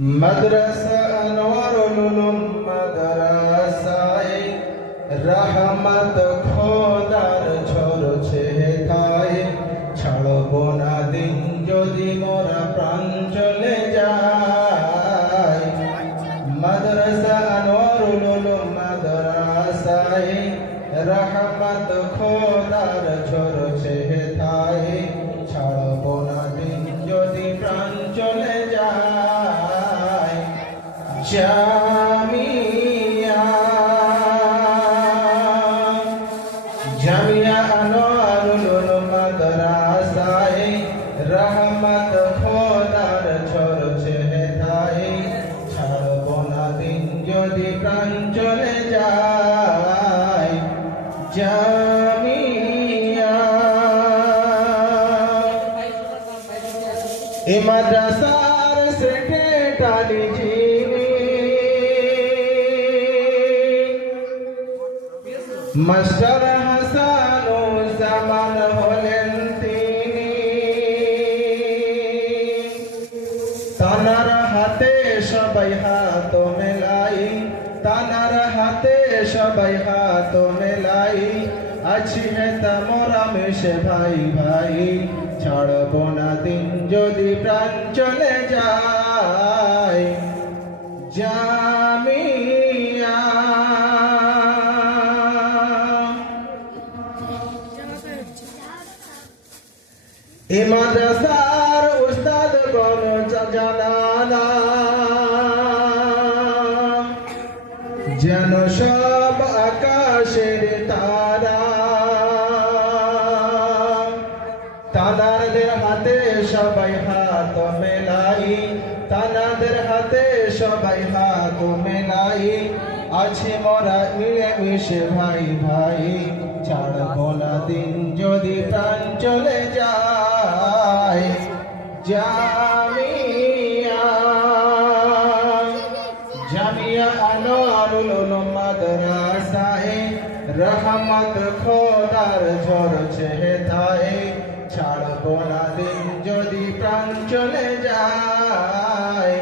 মাদ্রাসা আনোয়ারুল উলুম মাদ্রাসায়ে রহমত খোদার ঝরছে তাই ছাড়ব না দিন যদি মোরা প্রাণ চলে যায়। মাদ্রাসা আনোয়ারুল উলুম মাদ্রাসায়ে রহমত খোদার ঝরছে তাই ছাড়ব না দিন যদি প্রাণ চলে যায়। জামিয়া জামিয়া আনোয়ারুল উলুম মাদ্রাসায়ে রহমত খোদার ঝরছে তাই ছাড়ব না দিন যদি প্রাণ চলে যায়। জামিয়া এ মাদ্রাসার সেক্রেটারি যিনি মাস্টার হাসানুজ্জামান হলেন তিনি। তানার হাতে সবাই হাত মেলাই, তানার হাতে সবাই হাত মেলাই, আছি হেতা মোরা মিশে ভাই ভাই ছাড়ব না দিন যদি প্রাণ চলে যায়। জামিয়া এ মাদ্রাসার উস্তাদ গণ জানানা যেন সব আকাশের তারা। তানাদের হাতে সবাই হাত মেলাই, তানাদের হাতে সবাই হাত মেলাই, আছি মোরা মিলে মিশে ভাই ভাই ছাড়ব না দিন যদি প্রাণ চলে যায়। জামিয়া জামিয়া আনোয়ারুল উলুম মাদ্রাসায়ে রহমত খোদার ঝরছে তাই ছাড়ব না দিন যদি প্রাণ চলে যায়।